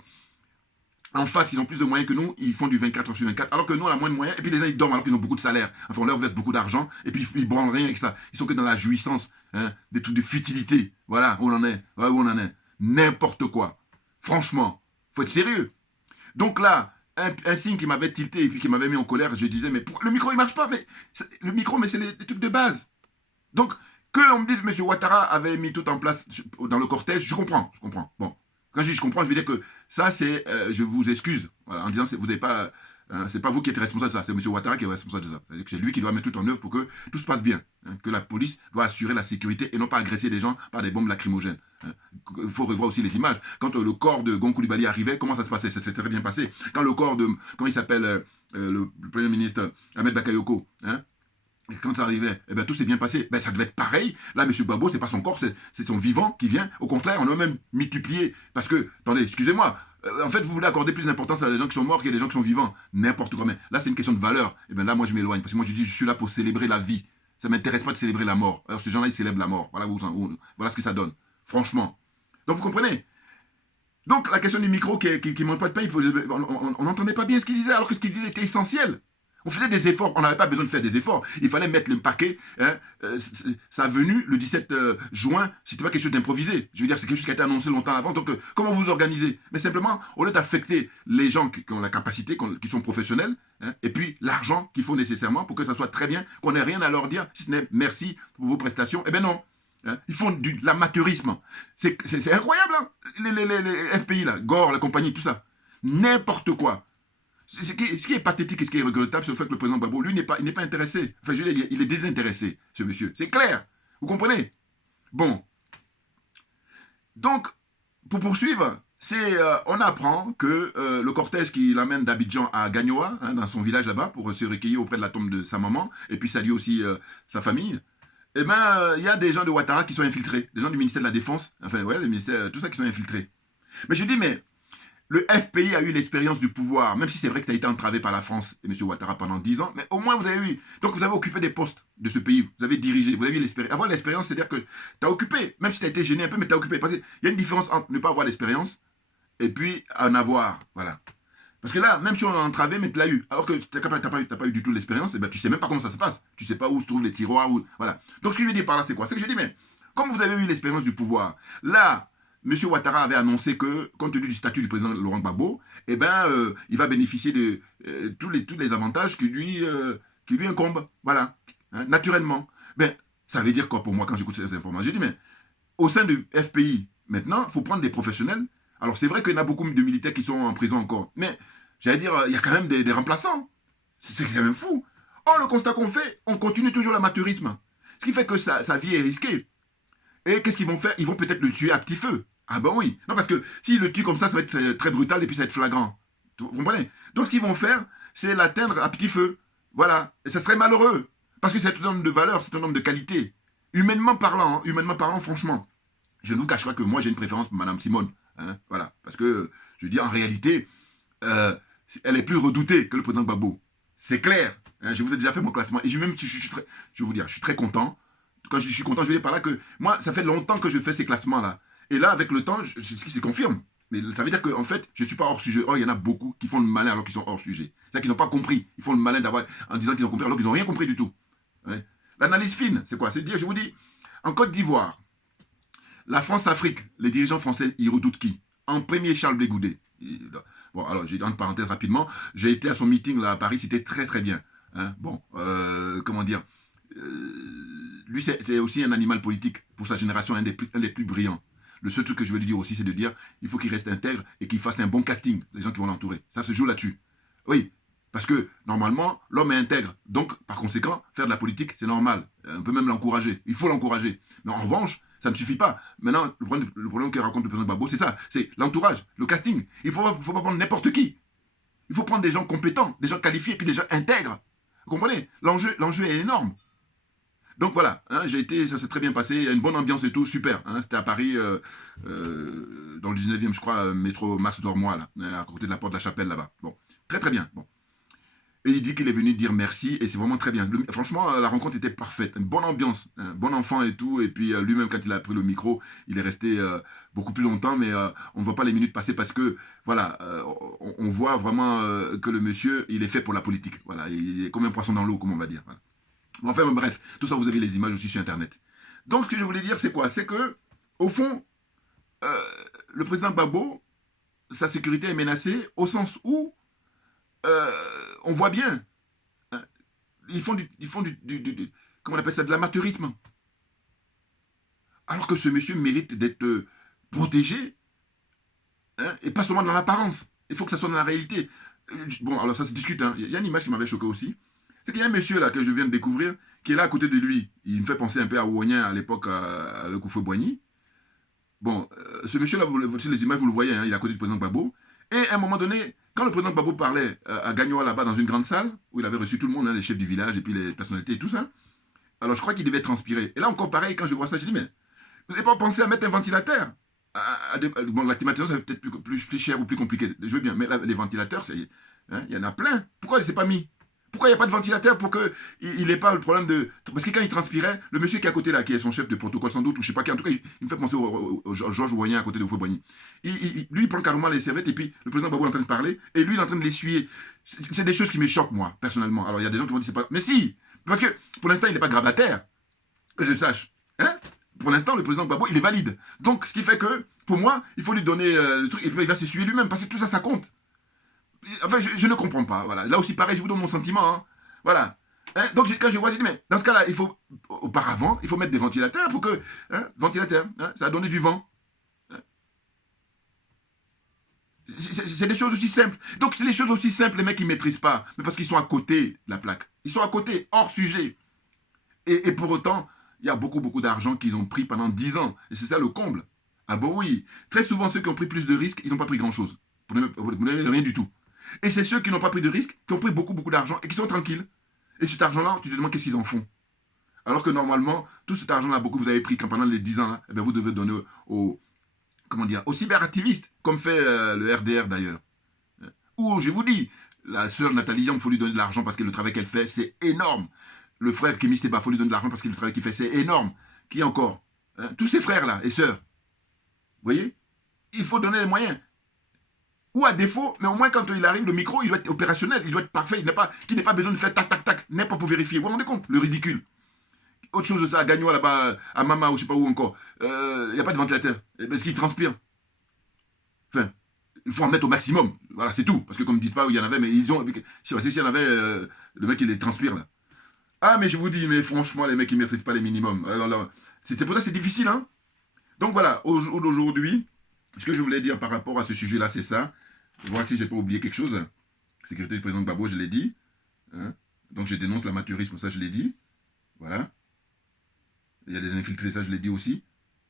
en face ils ont plus de moyens que nous, ils font du 24h/24, alors que nous on a moins de moyens, et puis les gens ils dorment alors qu'ils ont beaucoup de salaire, enfin on leur verse beaucoup d'argent, et puis ils branlent rien avec ça, ils sont que dans la jouissance, hein, des trucs de futilité, voilà où on en est, n'importe quoi, franchement, faut être sérieux. Donc là, un signe qui m'avait tilté et puis qui m'avait mis en colère. Je disais, mais le micro, il marche pas. Mais le micro, mais c'est les trucs de base. Donc, qu'on me dise M. Ouattara avait mis tout en place dans le cortège, je comprends. Bon, quand je dis je comprends, je veux dire que ça, c'est, je vous excuse, voilà, en disant, vous n'avez pas, c'est pas vous qui êtes responsable de ça, c'est M. Ouattara qui est responsable de ça. C'est-à-dire que c'est lui qui doit mettre tout en œuvre pour que tout se passe bien, hein, que la police doit assurer la sécurité et non pas agresser les gens par des bombes lacrymogènes. Hein. Il faut revoir aussi les images. Quand le corps de Gon Coulibaly arrivait, comment ça se passait? Ça s'est très bien passé. Quand le corps de, comment il s'appelle, le Premier ministre Ahmed Bakayoko, hein, et quand ça arrivait, eh ben, tout s'est bien passé. Ben, ça devait être pareil. Là, M. Gbagbo, c'est pas son corps, c'est son vivant qui vient. Au contraire, on a même multiplié. Parce que, attendez, excusez-moi, en fait, vous voulez accorder plus d'importance à des gens qui sont morts qu'à des gens qui sont vivants. N'importe quoi. Mais là, c'est une question de valeur. Et bien là, moi, je m'éloigne. Parce que moi, je dis, je suis là pour célébrer la vie. Ça ne m'intéresse pas de célébrer la mort. Alors, ces gens-là, ils célèbrent la mort. Voilà ce que ça donne. Franchement. Donc, vous comprenez? Donc, la question du micro qui ne manque pas de pain, on n'entendait pas bien ce qu'il disait, alors que ce qu'il disait était essentiel. On faisait des efforts, on n'avait pas besoin de faire des efforts. Il fallait mettre le paquet. Hein, sa venue, le 17 juin, c'était pas quelque chose d'improvisé. Je veux dire, c'est quelque chose qui a été annoncé longtemps avant. Donc, comment vous organisez? Mais simplement, au lieu d'affecter les gens qui ont la capacité, qui sont professionnels, hein, et puis l'argent qu'il faut nécessairement pour que ça soit très bien, qu'on n'ait rien à leur dire, si ce n'est merci pour vos prestations. Eh bien non. Hein, ils font de l'amateurisme. C'est incroyable, hein, les FPI, là, Gore, la compagnie, tout ça. N'importe quoi. Ce qui est pathétique et ce qui est regrettable, c'est le fait que le président Gbagbo, lui, il n'est pas intéressé. Enfin, je veux dire, il est désintéressé, ce monsieur. C'est clair. Vous comprenez? Bon. Donc, pour poursuivre, on apprend que le cortège qui l'amène d'Abidjan à Gagnoa, hein, dans son village là-bas, pour se recueillir auprès de la tombe de sa maman, et puis saluer aussi sa famille, eh bien, il y a des gens de Ouattara qui sont infiltrés. Des gens du ministère de la Défense, enfin, ouais, le ministère, tout ça qui sont infiltrés. Mais je dis, mais le FPI a eu l'expérience du pouvoir, même si c'est vrai que ça a été entravé par la France et M. Ouattara pendant 10 ans, mais au moins vous avez eu. Donc vous avez occupé des postes de ce pays, vous avez dirigé, vous avez eu l'expérience. Avoir l'expérience, c'est-à-dire que tu as occupé, même si tu as été gêné un peu, mais tu as occupé. Parce qu'il y a une différence entre ne pas avoir l'expérience et puis en avoir. Voilà. Parce que là, même si on l'a entravé, mais tu l'as eu. Alors que tu n'as pas eu du tout l'expérience, eh ben, tu ne sais même pas comment ça se passe. Tu ne sais pas où se trouvent les tiroirs. Voilà. Donc ce que je veux dire par là, c'est quoi? C'est que je dis, mais comme vous avez eu l'expérience du pouvoir, là, M. Ouattara avait annoncé que, compte tenu du statut du président Laurent Gbagbo, eh ben, il va bénéficier de tous les avantages qui lui incombent. Voilà, hein, naturellement. Ben, ça veut dire quoi pour moi quand j'écoute ces informations? Je dis, mais au sein du FPI, maintenant, il faut prendre des professionnels. Alors, c'est vrai qu'il y en a beaucoup de militaires qui sont en prison encore. Mais, j'allais dire, il y a quand même des remplaçants. C'est quand même fou. Or, le constat qu'on fait, on continue toujours l'amateurisme. Ce qui fait que sa vie est risquée. Et qu'est-ce qu'ils vont faire? Ils vont peut-être le tuer à petit feu. Ah ben oui. Non, parce que s'ils le tuent comme ça va être très brutal et puis ça va être flagrant. Vous comprenez? Donc ce qu'ils vont faire, c'est l'atteindre à petit feu. Voilà. Et ça serait malheureux. Parce que c'est un homme de valeur, c'est un homme de qualité. Humainement parlant, franchement, je ne vous cache pas que moi j'ai une préférence pour Mme Simone. Hein, voilà. Parce que, je veux dire, en réalité, elle est plus redoutée que le président Gbagbo. C'est clair. Hein, je vous ai déjà fait mon classement. Et je vais vous dire, je suis très content. Quand je suis content, je veux dire par là que moi, ça fait longtemps que je fais ces classements-là. Et là, avec le temps, c'est ce qui se confirme. Mais ça veut dire qu'en fait, je ne suis pas hors sujet. Oh, il y en a beaucoup qui font le malin alors qu'ils sont hors sujet. C'est-à-dire qu'ils n'ont pas compris. Ils font le malin en disant qu'ils ont compris alors qu'ils n'ont rien compris du tout. Ouais. L'analyse fine, c'est quoi? C'est de dire, je vous dis, en Côte d'Ivoire, la France-Afrique, les dirigeants français, ils redoutent qui? En premier, Charles Blé Goudé. Bon, alors, j'ai entre parenthèses rapidement. J'ai été à son meeting là à Paris, c'était très très bien. Hein, bon, comment dire lui, c'est aussi un animal politique pour sa génération, un des plus brillants. Le seul truc que je veux lui dire aussi, c'est de dire il faut qu'il reste intègre et qu'il fasse un bon casting, les gens qui vont l'entourer. Ça se joue là-dessus. Oui, parce que normalement, l'homme est intègre. Donc, par conséquent, faire de la politique, c'est normal. On peut même l'encourager. Il faut l'encourager. Mais en revanche, ça ne suffit pas. Maintenant, le problème que raconte le président Gbagbo, c'est ça. C'est l'entourage, le casting. Il ne faut pas prendre n'importe qui. Il faut prendre des gens compétents, des gens qualifiés, et puis des gens intègres. Vous comprenez? L'enjeu est énorme. Donc voilà, hein, ça s'est très bien passé, il y a une bonne ambiance et tout, super. Hein, c'était à Paris, dans le 19e, je crois, métro Mars d'Ormois, là, à côté de la porte de la Chapelle, là-bas. Bon, très très bien. Bon. Et il dit qu'il est venu dire merci, et c'est vraiment très bien. Franchement, la rencontre était parfaite, une bonne ambiance, un bon enfant et tout, et puis lui-même, quand il a pris le micro, il est resté beaucoup plus longtemps, mais on ne voit pas les minutes passer parce que, voilà, on voit vraiment que le monsieur, il est fait pour la politique. Voilà, il est comme un poisson dans l'eau, comme on va dire. Voilà. Enfin, bref, tout ça, vous avez les images aussi sur Internet. Donc, ce que je voulais dire, c'est quoi? C'est que, au fond, le président Gbagbo, sa sécurité est menacée au sens où on voit bien. Hein, ils font comment on appelle ça, de l'amateurisme. Alors que ce monsieur mérite d'être protégé, hein, et pas seulement dans l'apparence. Il faut que ça soit dans la réalité. Bon, alors ça se discute. Hein. Il y a une image qui m'avait choqué aussi. C'est qu'il y a un monsieur là que je viens de découvrir, qui est là à côté de lui. Il me fait penser un peu à Ouonien à l'époque avec Houphouët-Boigny. Bon, ce monsieur-là, sur les images, vous le voyez, hein, il est à côté du président Gbagbo. Et à un moment donné, quand le président Gbagbo parlait à Gagnoa là-bas dans une grande salle, où il avait reçu tout le monde, hein, les chefs du village et puis les personnalités et tout ça, alors je crois qu'il devait transpirer. Et là encore pareil, quand je vois ça, je dis, mais vous n'avez pas pensé à mettre un ventilateur? Bon, la climatisation, ça va peut-être plus cher ou plus compliqué. Je veux bien, mais là, les ventilateurs, hein, il y en a plein. Pourquoi il ne s'est pas mis? Pourquoi il n'y a pas de ventilateur pour qu'il n'ait pas le problème de... Parce que quand il transpirait, le monsieur qui est à côté là, qui est son chef de protocole sans doute, ou je sais pas qui, en tout cas, il me fait penser au Georges Ouonien à côté de Houphouët-Boigny. Lui, il prend carrément les serviettes et puis le président Gbagbo est en train de parler et lui, il est en train de l'essuyer. C'est des choses qui me choquent, moi, personnellement. Alors, il y a des gens qui vont dire, c'est pas... Mais si! Parce que, pour l'instant, il n'est pas grabataire, que je sache. Hein? Pour l'instant, le président Gbagbo, il est valide. Donc, ce qui fait que, pour moi, il faut lui donner le truc et puis il va s'essuyer lui-même parce que tout ça, ça compte. Enfin, je ne comprends pas. Voilà. Là aussi, pareil, je vous donne mon sentiment. Hein. Voilà. Hein? Donc, quand je vois, je dis, mais dans ce cas-là, auparavant, il faut mettre des ventilateurs pour que. Hein, ventilateurs, hein, ça a donné du vent. Hein? C'est des choses aussi simples. Donc, c'est des choses aussi simples, les mecs, ils ne maîtrisent pas. Mais parce qu'ils sont à côté de la plaque. Ils sont à côté, hors sujet. Et pour autant, il y a beaucoup, beaucoup d'argent qu'ils ont pris pendant 10 ans. Et c'est ça le comble. Ah bon, oui. Très souvent, ceux qui ont pris plus de risques, ils n'ont pas pris grand-chose. Vous n'avez rien du tout. Et c'est ceux qui n'ont pas pris de risques, qui ont pris beaucoup, beaucoup d'argent et qui sont tranquilles. Et cet argent-là, tu te demandes qu'est-ce qu'ils en font. Alors que normalement, tout cet argent-là, beaucoup vous avez pris pendant les 10 ans, là, eh bien, vous devez donner aux cyberactivistes, comme fait le RDR d'ailleurs. Ou, je vous dis, la sœur Nathalie Young, il faut lui donner de l'argent parce que le travail qu'elle fait, c'est énorme. Le frère Kémy Séba, il faut lui donner de l'argent parce que le travail qu'il fait, c'est énorme. Qui encore? Hein? Tous ces frères-là et sœurs. Vous voyez? Il faut donner les moyens. Ou à défaut, mais au moins quand il arrive, le micro, il doit être opérationnel, il doit être parfait, qu'il n'ait pas besoin de faire tac, tac, tac, n'importe pour vérifier. Vous vous rendez compte? Le ridicule. Autre chose de ça, à Gagnoa là-bas, à Mama ou je sais pas où encore, il n'y a pas de ventilateur, parce qu'il transpire. Enfin, il faut en mettre au maximum. Voilà, c'est tout. Parce que comme ils disent pas où il y en avait, mais ils ont... Si il y en avait, le mec il les transpire là. Ah, mais je vous dis, mais franchement, les mecs ils ne maîtrisent pas les minimums. Alors, c'est pour ça que c'est difficile, hein. Donc voilà, aujourd'hui, ce que je voulais dire par rapport à ce sujet-là, c'est ça. Voir si je n'ai pas oublié quelque chose. Sécurité du président Gbagbo, je l'ai dit. Hein? Donc je dénonce l'amateurisme, ça je l'ai dit. Voilà. Il y a des infiltrés, ça je l'ai dit aussi.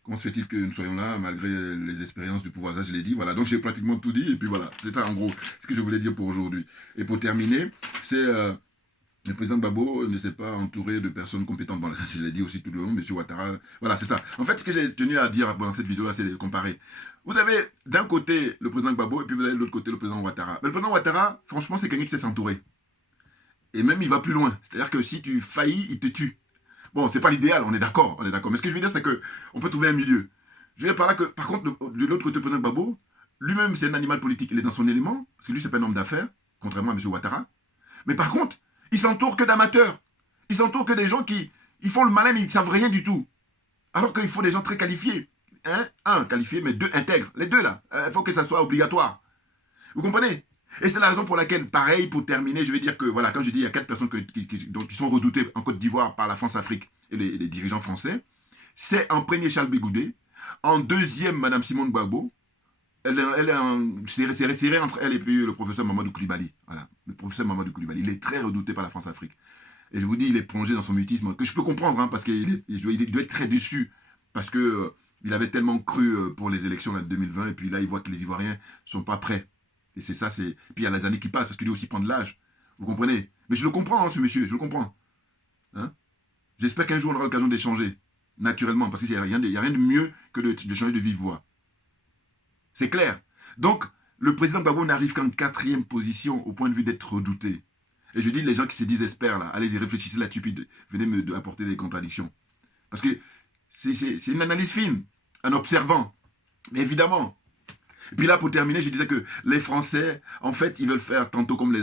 Comment se fait-il que nous soyons là malgré les expériences du pouvoir? Ça je l'ai dit. Voilà. Donc j'ai pratiquement tout dit. Et puis voilà. C'est ça en gros ce que je voulais dire pour aujourd'hui. Et pour terminer, c'est... le président Gbagbo ne s'est pas entouré de personnes compétentes. Bon, je l'ai dit aussi tout le long, M. Ouattara. Voilà, c'est ça. En fait, ce que j'ai tenu à dire dans cette vidéo-là, c'est de comparer. Vous avez d'un côté le président Gbagbo et puis vous avez de l'autre côté le président Ouattara. Mais le président Ouattara, franchement, c'est quelqu'un qui sait s'entourer. Et même, il va plus loin. C'est-à-dire que si tu faillis, il te tue. Bon, c'est pas l'idéal, on est d'accord, Mais ce que je veux dire, c'est qu'on peut trouver un milieu. Je veux dire par là que, par contre, de l'autre côté, le président Gbagbo, lui-même, c'est un animal politique. Il est dans son élément, parce que lui, c'est pas un homme d'affaires, contrairement à M. Ouattara. Mais par contre, il s'entoure que d'amateurs. Il s'entoure que des gens qui ils font le malin, mais ils ne savent rien du tout. Alors qu'il faut des gens très qualifiés. Hein? Un, qualifié, mais deux, intègres. Les deux, là. Il faut que ça soit obligatoire. Vous comprenez? Et c'est la raison pour laquelle, pareil, pour terminer, je vais dire que, voilà, quand je dis il y a 4 personnes qui sont redoutées en Côte d'Ivoire par la France-Afrique et les dirigeants français, c'est en premier Charles Bégoudé, en deuxième Mme Simone Gbagbo, c'est resserré entre elle et puis le professeur Mamadou Koulibaly. Voilà, le professeur Mamadou Koulibaly, il est très redouté par la France-Afrique. Et je vous dis, il est plongé dans son mutisme, que je peux comprendre, hein, parce qu'il doit être très déçu, parce que il avait tellement cru pour les élections là, de 2020, et puis là, il voit que les Ivoiriens ne sont pas prêts. Et c'est ça, c'est... Puis il y a les années qui passent, parce qu'il doit aussi prendre l'âge. Vous comprenez? Mais je le comprends, hein, ce monsieur, je le comprends. Hein? J'espère qu'un jour, on aura l'occasion d'échanger, naturellement, parce qu'il n'y a rien de mieux que de changer de vive voix. C'est clair. Donc, le président Gbagbo n'arrive qu'en 4e position au point de vue d'être redouté. Et je dis, les gens qui se disent experts, là, allez-y, réfléchissez là-dessus, puis venez me apporter des contradictions. Parce que c'est une analyse fine, un observant. Mais évidemment. Et puis là, pour terminer, je disais que les Français, en fait, ils veulent faire tantôt comme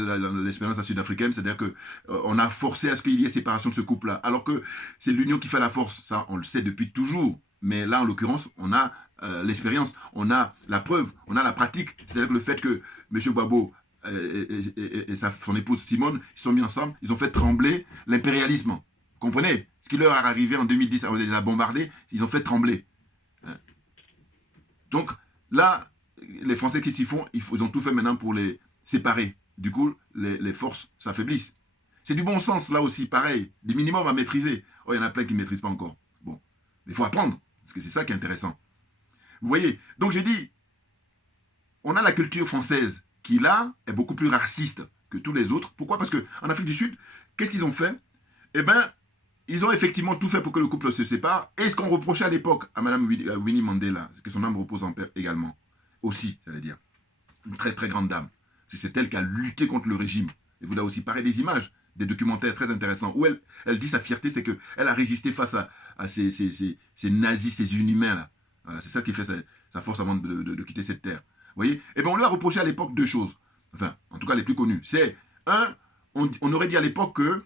l'expérience sud-africaine, c'est-à-dire qu'on a forcé à ce qu'il y ait séparation de ce couple-là. Alors que c'est l'union qui fait la force. Ça, on le sait depuis toujours. Mais là, en l'occurrence, on a l'expérience, on a la preuve, on a la pratique. C'est-à-dire que le fait que M. Gbagbo son épouse Simone, ils se sont mis ensemble, ils ont fait trembler l'impérialisme. Vous comprenez? Ce qui leur est arrivé en 2010, on les a bombardés, ils ont fait trembler. Donc là, les Français qui s'y font, ils ont tout fait maintenant pour les séparer. Du coup, les forces s'affaiblissent. C'est du bon sens, là aussi, pareil. Des minimums à maîtriser. Oh, il y en a plein qui ne maîtrisent pas encore. Bon, il faut apprendre, parce que c'est ça qui est intéressant. Vous voyez? Donc j'ai dit, on a la culture française qui, là, est beaucoup plus raciste que tous les autres. Pourquoi? Parce qu'en Afrique du Sud, qu'est-ce qu'ils ont fait? Eh bien, ils ont effectivement tout fait pour que le couple se sépare. Et ce qu'on reprochait à l'époque à Mme Winnie Mandela, c'est que son âme repose en paix également. Aussi, j'allais dire. Une très très grande dame. C'est elle qui a lutté contre le régime. Et vous avez aussi parlé des images, des documentaires très intéressants, où elle dit sa fierté, c'est qu'elle a résisté face à ces nazis, ces inhumains-là. Voilà, c'est ça qui fait sa force avant de quitter cette terre. Vous voyez? Et bien on lui a reproché à l'époque deux choses. Enfin, en tout cas les plus connues. C'est, on aurait dit à l'époque que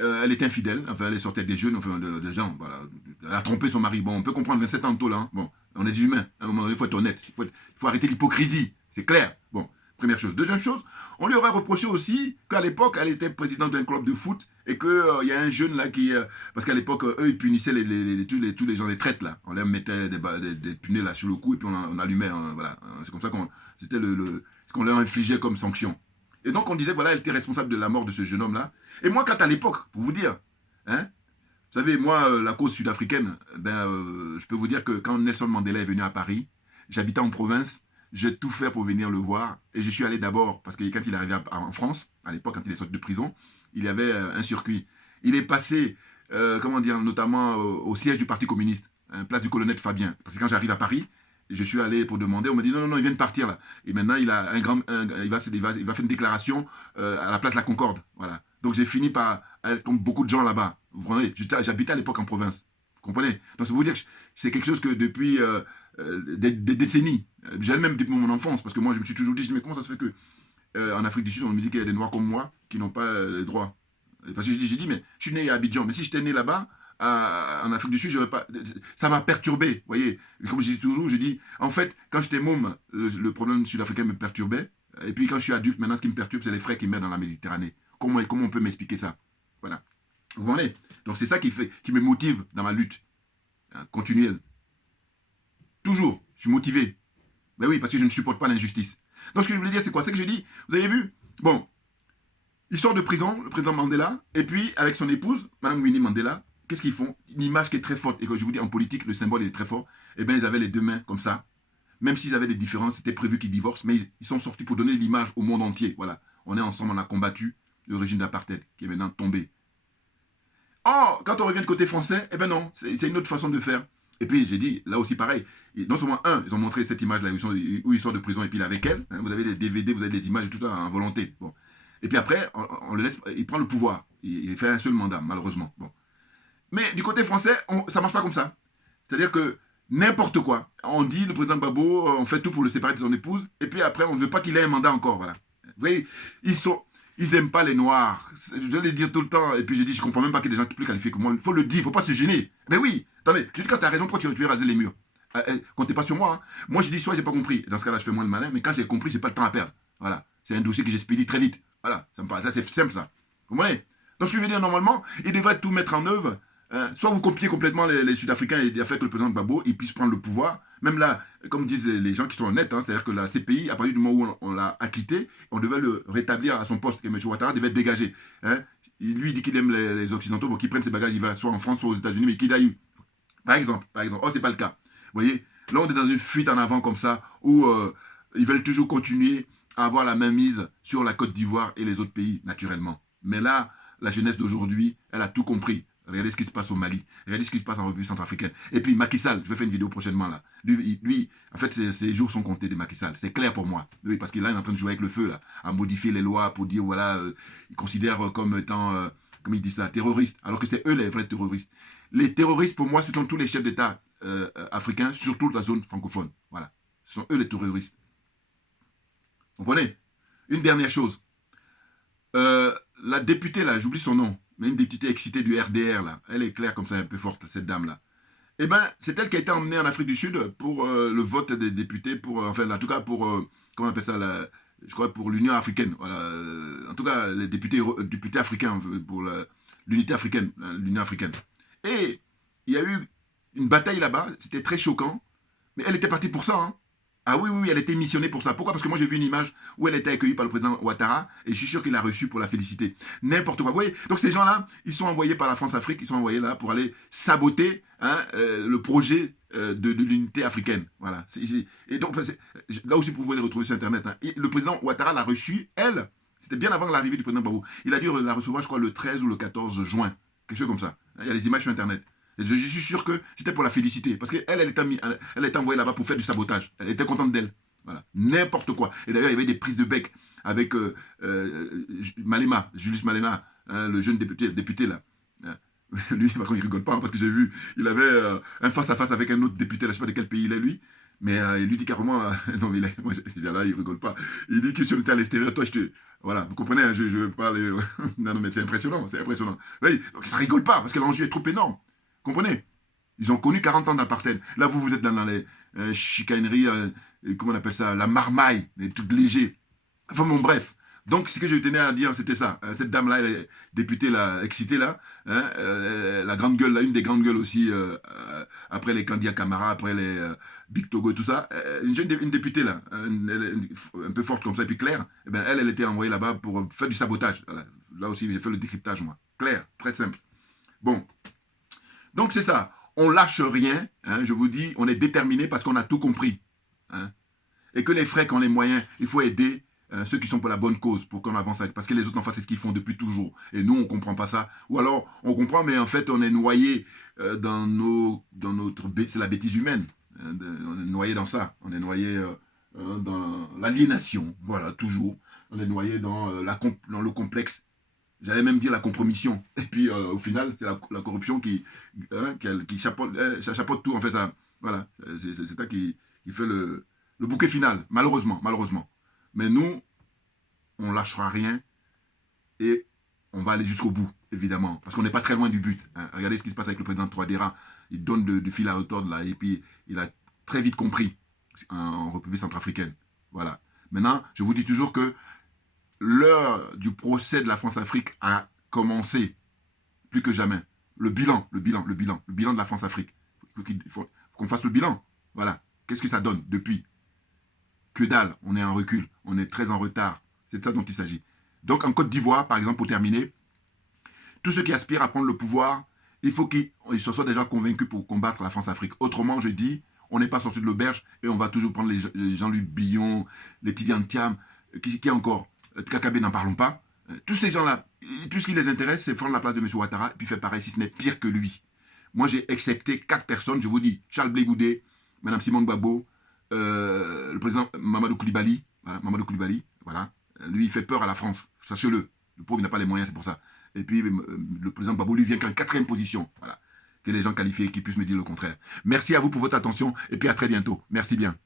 elle était infidèle, enfin elle sortait des jeunes, enfin de gens, voilà, elle a trompé son mari. Bon, on peut comprendre 27 ans de tôt là, hein. Bon, on est des humains, à un moment donné, il faut être honnête, il faut arrêter l'hypocrisie, c'est clair. Bon, première chose. Deuxième chose, on lui aurait reproché aussi qu'à l'époque, elle était présidente d'un club de foot et qu'il y a un jeune là qui... parce qu'à l'époque, eux, ils punissaient tous les gens, les traites là. On leur mettait des punais là sur le cou et puis on allumait, voilà. C'est comme ça c'était ce qu'on leur infligeait comme sanction. Et donc on disait, voilà, elle était responsable de la mort de ce jeune homme là. Et moi, quand à l'époque, pour vous dire, hein, vous savez, moi, la cause sud-africaine, je peux vous dire que quand Nelson Mandela est venu à Paris, j'habitais en province, j'ai tout fait pour venir le voir. Et je suis allé d'abord, parce que quand il est arrivé en France, à l'époque, quand il est sorti de prison, il y avait un circuit. Il est passé, comment dire, notamment au siège du Parti communiste, place du colonel Fabien. Parce que quand j'arrive à Paris, je suis allé pour demander, on m'a dit non, non, non, il vient de partir là. Et maintenant, il va faire une déclaration à la place de la Concorde. Voilà. Donc j'ai fini par être comme beaucoup de gens là-bas. Vous comprenez? J'habitais à l'époque en province. Vous comprenez? Donc ça veut dire que c'est quelque chose que depuis des décennies, j'ai même depuis mon enfance, parce que moi je me suis toujours dit, mais comment ça se fait que en Afrique du Sud, on me dit qu'il y a des Noirs comme moi qui n'ont pas les droits? Parce que j'ai dit, mais je suis né à Abidjan, mais si j'étais né là-bas, en Afrique du Sud, pas, ça m'a perturbé, vous voyez. Comme je dis toujours, je dis, en fait, quand j'étais môme, le problème sud-africain me perturbait, et puis quand je suis adulte, maintenant ce qui me perturbe, c'est les frères qui meurent dans la Méditerranée. Comment on peut m'expliquer ça? Voilà. Vous comprenez? Donc c'est ça qui me motive dans ma lutte continuelle. Toujours, je suis motivé. Ben oui, parce que je ne supporte pas l'injustice. Donc ce que je voulais dire, c'est quoi? C'est que j'ai dit, vous avez vu? Bon, il sort de prison, le président Mandela, et puis avec son épouse, Mme Winnie Mandela, qu'est-ce qu'ils font? Une image qui est très forte, et que je vous dis, en politique, le symbole est très fort. Eh bien, ils avaient les deux mains comme ça. Même s'ils avaient des différences, c'était prévu qu'ils divorcent, mais ils sont sortis pour donner l'image au monde entier. Voilà, on est ensemble, on a combattu le régime d'apartheid qui est maintenant tombé. Oh, quand on revient du côté français, eh bien non, c'est une autre façon de faire. Et puis j'ai dit, là aussi pareil, non seulement ils ont montré cette image-là où ils sortent de prison et puis il est avec elle, hein, vous avez des DVD, vous avez des images, tout ça en volonté. Bon. Et puis après, on le laisse, il prend le pouvoir, il fait un seul mandat, malheureusement. Bon. Mais du côté français, ça ne marche pas comme ça. C'est-à-dire que n'importe quoi, on dit le président Gbagbo, on fait tout pour le séparer de son épouse, et puis après on ne veut pas qu'il ait un mandat encore, voilà. Vous voyez, ils n'aiment pas les Noirs. Je dois les dire tout le temps. Et puis je dis, je ne comprends même pas qu'il y ait des gens plus qualifiés que moi. Il faut le dire, il ne faut pas se gêner. Mais oui, attendez, je dis quand tu as raison, pourquoi tu veux raser les murs? Comptez pas sur moi. Hein. Moi, je dis, soit j'ai pas compris. Dans ce cas-là, je fais moins le malin. Mais quand j'ai compris, j'ai pas le temps à perdre. Voilà. C'est un dossier que j'expédie très vite. Voilà. Ça me paraît, ça c'est simple, ça. Vous voyez? Donc, ce que je veux dire, normalement, il devrait tout mettre en œuvre. Soit vous copiez complètement les Sud-Africains et faire que le président Gbagbo il puisse prendre le pouvoir. Même là, comme disent les gens qui sont honnêtes, hein, c'est-à-dire que la CPI, à partir du moment où on l'a acquitté, on devait le rétablir à son poste, et M. Ouattara devait être dégagé. Hein. Lui, il dit qu'il aime les Occidentaux, bon, qu'il prenne ses bagages, il va soit en France, soit aux États-Unis, mais qu'il aille. Par exemple. Oh, c'est pas le cas. Vous voyez, là, on est dans une fuite en avant comme ça, où ils veulent toujours continuer à avoir la main mise sur la Côte d'Ivoire et les autres pays, naturellement. Mais là, la jeunesse d'aujourd'hui, elle a tout compris. Regardez ce qui se passe au Mali. Regardez ce qui se passe en République centrafricaine. Et puis Macky Sall, je vais faire une vidéo prochainement là. Lui en fait, ses jours sont comptés de Macky Sall. C'est clair pour moi. Oui, parce qu'il est en train de jouer avec le feu là, à modifier les lois pour dire voilà, il considère comme étant, comme il dit ça, terroristes. Alors que c'est eux les vrais terroristes. Les terroristes pour moi, ce sont tous les chefs d'État africains, surtout la zone francophone. Voilà, ce sont eux les terroristes. Vous comprenez? Une dernière chose. La députée là, j'oublie son nom. Mais une députée excitée du RDR, là, elle est claire comme ça, un peu forte, cette dame-là. Eh bien, c'est elle qui a été emmenée en Afrique du Sud pour le vote des députés, pour, enfin, en tout cas, pour, comment on appelle ça, je crois, pour l'Union africaine. Voilà. En tout cas, les députés africains pour l'unité africaine, l'Union africaine. Et il y a eu une bataille là-bas, c'était très choquant, mais elle était partie pour ça. Hein. Ah oui, oui, oui, elle était missionnée pour ça. Pourquoi? Parce que moi, j'ai vu une image où elle était accueillie par le président Ouattara et je suis sûr qu'il l'a reçue pour la féliciter. N'importe quoi. Vous voyez? Donc, ces gens-là, ils sont envoyés par la France-Afrique, ils sont envoyés là pour aller saboter le projet de l'unité africaine. Voilà. Et donc, là aussi, vous pouvez les retrouver sur Internet. Hein. Le président Ouattara l'a reçue, elle, c'était bien avant l'arrivée du président Babou. Il a dû la recevoir, je crois, le 13 ou le 14 juin. Quelque chose comme ça. Il y a les images sur Internet. Et je suis sûr que c'était pour la féliciter. Parce qu'elle, elle était envoyée là-bas pour faire du sabotage. Elle était contente d'elle. Voilà. N'importe quoi. Et d'ailleurs, il y avait des prises de bec avec Malema, Julius Malema, hein, le jeune député là. Lui, par contre, il rigole pas, hein, parce que j'ai vu, il avait un face-à-face avec un autre député, là, je sais pas de quel pays il est, lui. Mais il lui dit carrément, non, mais moi, là, il rigole pas. Il dit que si on était à l'extérieur, toi, je te. Voilà, vous comprenez, hein, je parle. Non, non, mais c'est impressionnant, c'est impressionnant. Oui, donc ça rigole pas, parce que l'enjeu est trop énorme. Comprenez? Ils ont connu 40 ans d'apartheid. Là, vous êtes dans les chicaneries, comment on appelle ça, la marmaille, les trucs légers. Enfin, bon, bref. Donc, ce que je tenais à dire, c'était ça. Cette dame-là, elle est députée, là, excitée, là, hein, la grande gueule, là, une des grandes gueules aussi, après les Kandia Camara, après les Big Togo et tout ça, une députée, là, un peu forte comme ça, et puis Claire, eh ben, elle était envoyée là-bas pour faire du sabotage. Voilà. Là aussi, j'ai fait le décryptage, moi. Claire, très simple. Bon. Donc, c'est ça. On lâche rien, hein, je vous dis, on est déterminé parce qu'on a tout compris. Hein. Et que les frères qui ont les moyens, il faut aider ceux qui sont pour la bonne cause, pour qu'on avance avec. Parce que les autres en face, c'est ce qu'ils font depuis toujours. Et nous, on ne comprend pas ça. Ou alors, on comprend, mais en fait, on est noyé dans notre... C'est la bêtise humaine. On est noyé dans ça. On est noyé dans l'aliénation. Voilà, toujours. On est noyé dans le complexe. J'allais même dire la compromission. Et puis, au final, c'est la corruption qui chapeaute tout. En fait, ça, voilà. C'est ça qui fait le bouquet final. Malheureusement, malheureusement. Mais nous, on ne lâchera rien et on va aller jusqu'au bout, évidemment. Parce qu'on n'est pas très loin du but. Hein. Regardez ce qui se passe avec le président Touadéra. Il donne du fil à retordre là. Et puis, il a très vite compris en République centrafricaine. Voilà. Maintenant, je vous dis toujours que l'heure du procès de la France-Afrique a commencé. Plus que jamais. Le bilan de la France-Afrique. Il faut qu'on fasse le bilan. Voilà. Qu'est-ce que ça donne depuis? Que dalle, on est en recul, on est très en retard. C'est de ça dont il s'agit. Donc en Côte d'Ivoire, par exemple, pour terminer, tous ceux qui aspirent à prendre le pouvoir, il faut qu'ils se soient déjà convaincus pour combattre la France-Afrique. Autrement, je dis, on n'est pas sorti de l'auberge et on va toujours prendre les Jean-Luc Billon, les Tidiane Thiam, qui encore Kakabe, n'en parlons pas. Tous ces gens-là, tout ce qui les intéresse, c'est prendre la place de M. Ouattara et puis faire pareil, si ce n'est pire que lui. Moi, j'ai accepté 4 personnes, je vous dis, Charles Blé Goudé, Mme Simone Gbagbo, le président Mamadou Koulibaly, voilà, lui il fait peur à la France, sachez-le, le pauvre n'a pas les moyens, c'est pour ça. Et puis le président Gbagbo lui vient qu'en 4e position, voilà, que les gens qualifiés qui puissent me dire le contraire. Merci à vous pour votre attention et puis à très bientôt, merci bien.